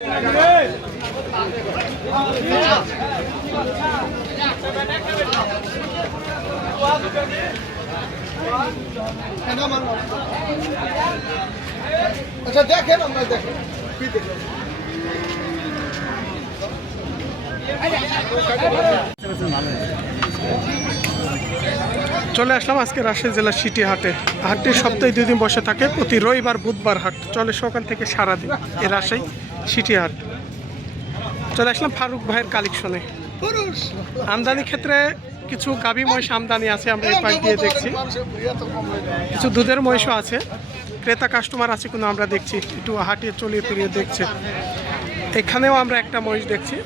আচ্ছা দেখেন, আমরা দেখেন চলে আসলাম আজকে রাজশাহী জেলার সিটি হাটে। হাটটি সপ্তাহে 2 দিন বসে থাকে, প্রতি রবিবার বুধবার হাট চলে সকাল থেকে সারাদিন। এই রাজশাহী সিটি হাট চলে আসলাম ফারুক ভাইয়ের কালেকশনে। আমদানি ক্ষেত্রে কিছু গাভী মহিষ আমদানি আছে, আমরা এই পাশ দিয়ে দেখছি। কিছু দুধের মহিষও আছে, ক্রেতা কাস্টমার আছে কোনো আমরা দেখছি, একটু হাটিয়ে চলিয়ে ফিরিয়ে দেখছে। এখানেও আমরা একটা মহিষ দেখছি।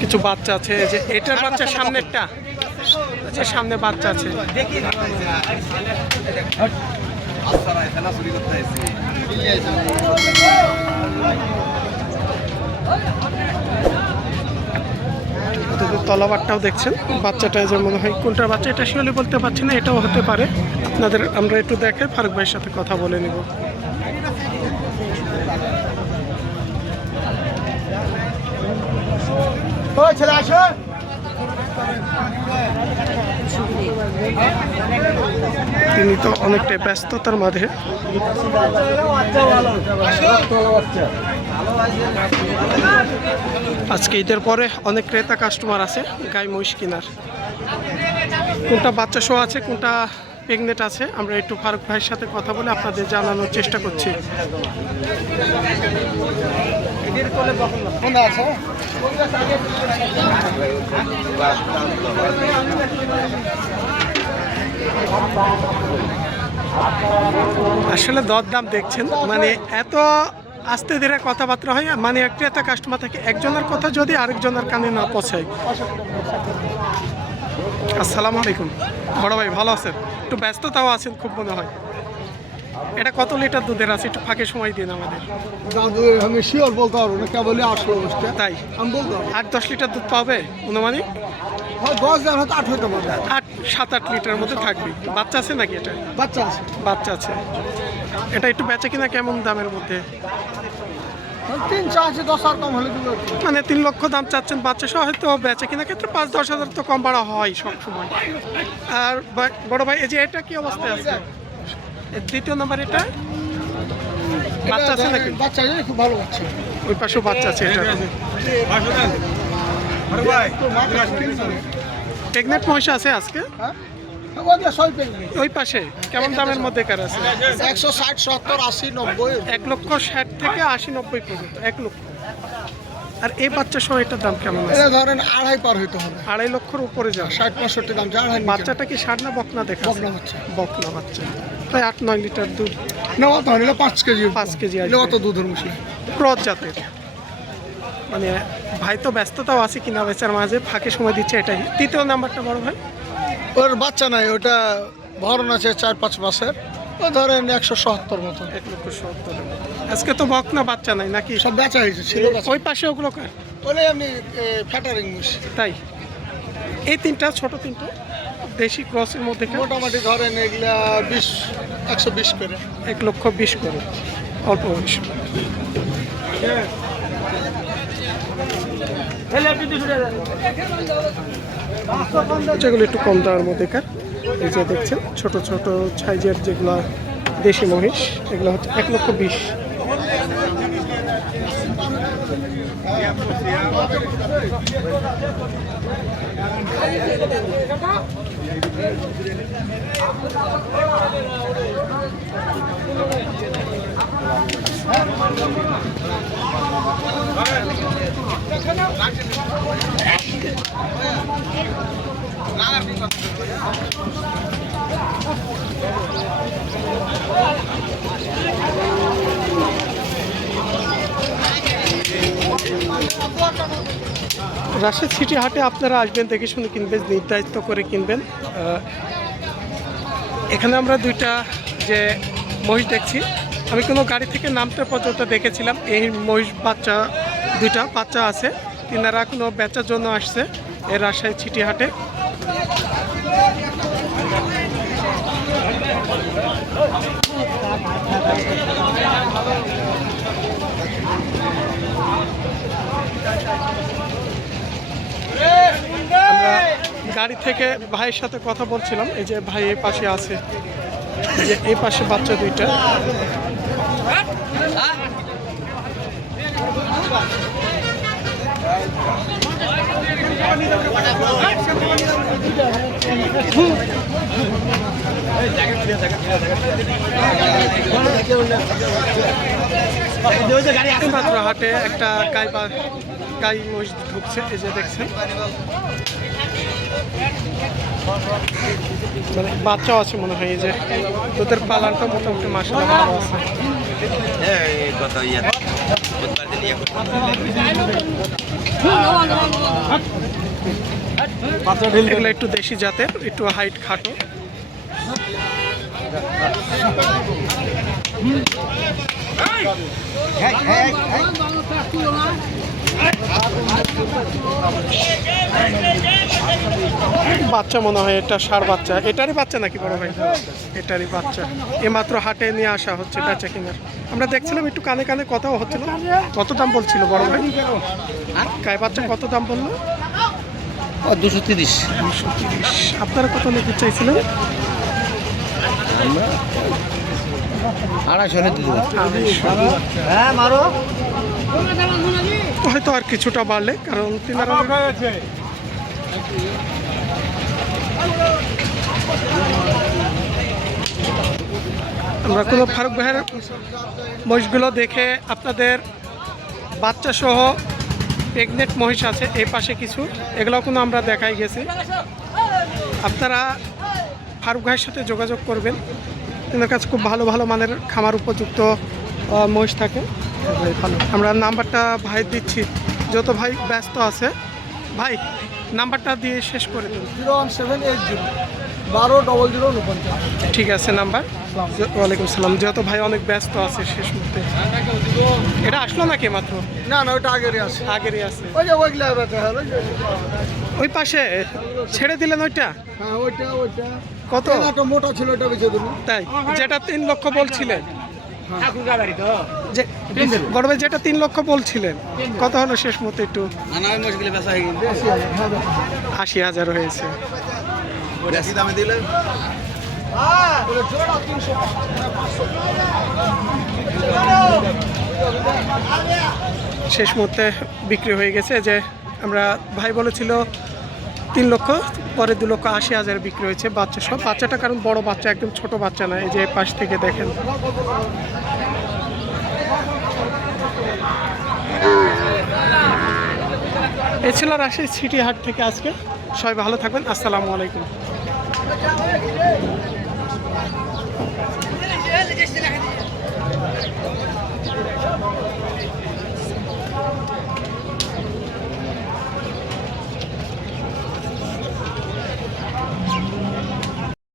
কিছু বাচ্চা আছে, যে এটার বাচ্চা সামনেরটা, যে সামনে বাচ্চা আছে। তলাবারটাও দেখছেন, বাচ্চাটা যে মনে হয় কোনটা বাচ্চা এটা শিওরলি বলতে পারছি না, এটাও হতে পারে। আপনাদের আমরা একটু দেখে ফারুক ভাইয়ের সাথে কথা বলে নিব। ছেলে আসো, তিনি তো অনেকটাই ব্যস্ততার মাঝে। আজকে ঈদের পরে অনেক ক্রেতা কাস্টমার আছে গাই মহিষ কেনার। কোনটা বাচ্চা শো আছে, কোনটা প্রেগনেন্ট আছে, আমরা একটু ফারুক ভাইয়ের সাথে কথা বলে আপনাদের জানানোর চেষ্টা করছি। আসলে দরদাম দেখছেন, মানে এত আস্তে ধীরে কথাবার্তা হয়, মানে ক্রেতা কাস্টমার থেকে একজনের কথা যদি আরেকজনের কানে না পৌঁছায়। আসসালামু আলাইকুম বড় ভাই, ভালো আছেন? একটু ব্যস্ততাও আছেন খুব মনে হয়। এটা কত লিটার দুধের আছে, একটু ফাঁকে সময় দিন আমাদের। আমি শিওর বলতে পারবো না, কেবল আসলো তাই আমি বলতে পারবো 8-10 লিটার দুধ পাবে অনুমানিক? 10 হয়তো 8 হইতে পারবে, 7-8 লিটার মধ্যে থাকবে। বাচ্চা আছে নাকি? এটা বাচ্চা আছে, বাচ্চা আছে। এটা একটু বেচে কিনা কেমন দামের মধ্যে? 3 চাচ্ছে, 10 আর কম হলে দিবে। মানে 3 লক্ষ দাম চাচ্ছেন, বাচ্চা সহ হয়তো বেচে কিনা ক্ষেত্রে 5-10 হাজার তো কম বাড়া হয় সব সময়। আর বড় ভাই এই যে এটা কি অবস্থায় আছে? দ্বিতীয় নম্বর এটা বাচ্চা আছে নাকি? বাচ্চা আছে, খুব ভালো বাচ্চা। ওই পাশেও বাচ্চা আছে। এটা প্রেগনেন্ট মহিষ আছে আজকে ওই পাশে। কেমন দামের মধ্যে কার আছে? 160, 70, 80, 90। 1,60,000 থেকে 80-90 পর্যন্ত 1 লক্ষ। আর এই বাচ্চা সহ এটার দাম কেমন আছে? এটা ধরেন 2.5 পার হইতে হবে, 2.5 লক্ষের উপরে যাবে। 60-65 দাম যা। বাচ্চাটা কি ষাট না বকনা দেখা? বকনা বাচ্চা। বকনা বাচ্চা, প্রায় 8-9 লিটার দুধ। নেওয়া তো হলে 5 কেজি, 5 কেজি আসবে। নেওয়া তো দুধের মশলা ক্রস জাতের। মানে ভাই তো ব্যস্ততাও আছে কিনা বেচার মাঝে, ফাঁকে সময় দিচ্ছে এটাই। তৃতীয় নাম্বারটা বড় ভাই, ওর বাচ্চা নাই, ওটা ভরণ আছে 4-5 মাসের, ও ধরেন 170 মতো। 1,70,000। আজকে তো বকনা বাচ্চা নাই নাকি? সব বেচা হয়েছে, ছিল ওই পাশে ওগুলো কার? বলে এমনি ফ্যাটারিং মুশ। তাই এই তিনটা ছোট, তিনটা দেশি ক্রসের মধ্যে মোটামুটি ধরেন এগুলা 120 করে, 1,20,000 করে, অল্প বয়স। যেগুলো একটু কম দামের মধ্যে কার, এই যে দেখছেন ছোট ছোট সাইজের যেগুলো দেশি মহিষ, এগুলো হচ্ছে 1,20,000। রাজশাহী সিটি হাটে আপনারা আসবেন, দেখে শুনে কিনবেন, নির্ধারিত করে কিনবেন। এখানে আমরা দুইটা যে মহিষ দেখছি, আমি কোনো গাড়ি থেকে নামতে পর্যন্ত দেখেছিলাম এই মহিষ বাচ্চা দুইটা বাচ্চা আছে, তিনারা কোনো বেচার জন্য আসছে এই রাজশাহী সিটি হাটে। আমরা গাড়ি থেকে ভাইয়ের সাথে কথা বলছিলাম, এই যে ভাই এই পাশে আছে, এই যে এই পাশে বাচ্চা দুইটা। মাত্র হাটে একটা গাই মহিষ ঢুকছে, এই যে দেখছেন, মানে বাচ্চাও আছে মনে হয়। এই যে তোদের পালানটা মোটামুটি মাসাল্লাহ ভালো আছে। এগুলো একটু দেশি জাতের, একটু হাইট খাটো। বাচ্চা মনে হয়, এটা ষাঁড় বাচ্চা। এটারই বাচ্চা নাকি বড় ভাই? এটারই বাচ্চা। এমাত্র হাটে নিয়ে আসা হচ্ছে বেচা কিনার। আমরা দেখছিলাম একটু কানে কানে কথাও হচ্ছিল। কত দাম বলছিল বড় ভাই? গাই বাচ্চা কত দাম বললো? 230। আপনারা কত নিতে চাইছিলেন? 250। হয়তো আর কিছুটা বাড়লে, কারণ তিনারা আমরা কোনো ফারুক ভাইয়ের মহিষগুলো দেখে আপনাদের বাচ্চা সহ প্রেগনেন্ট মহিষ আছে এই পাশে কিছু, এগুলো কোনো আমরা দেখাই গেছি। আপনারা ফারুক ভাইয়ের সাথে যোগাযোগ করবেন, এদের কাছে খুব ভালো ভালো মানের খামার উপযুক্ত মহিষ থাকে। ভালো, আমরা নাম্বারটা ভাই দিচ্ছি, যত ভাই ব্যস্ত আছে। ভাই নাম্বারটা দিয়ে শেষ করে দিন। 01780 120049। ঠিক আছে নাম্বার। ওয়ালাইকুম সালাম। যেহেতু ভাই অনেক ব্যস্ত আছে শেষ মুহূর্তে। এটা আসলো নাকি মাত্র? না না, ওটা আগেরই আছে। আগেরই আছে। ওই যে ওইগুলা বেচা হলো। ওই পাশে ছেড়ে দিলেন ওইটা? হ্যাঁ, ওইটা কত? একটা মোটা ছিল, ওটা বেচে দিল। তাই, যেটা 3 লক্ষ বলছিলেন, যে বড় ভাই যেটা 3 লক্ষ বলছিলেন, কত হলো শেষ মতো? একটু 80,000 হয়েছে। শেষ মুহূর্তে বিক্রি হয়ে গেছে। যে আমরা ভাই বলেছিল 3 লক্ষ, পরে 2,80,000 বিক্রি হয়েছে বাচ্চা সব। বাচ্চাটা কারণ বড় বাচ্চা, একদম ছোট বাচ্চা না। এই যে পাশ থেকে দেখেন। এ ছিল রাজশাহী সিটি হাট থেকে আজকে। সবাই ভালো থাকবেন। আসসালামু আলাইকুম।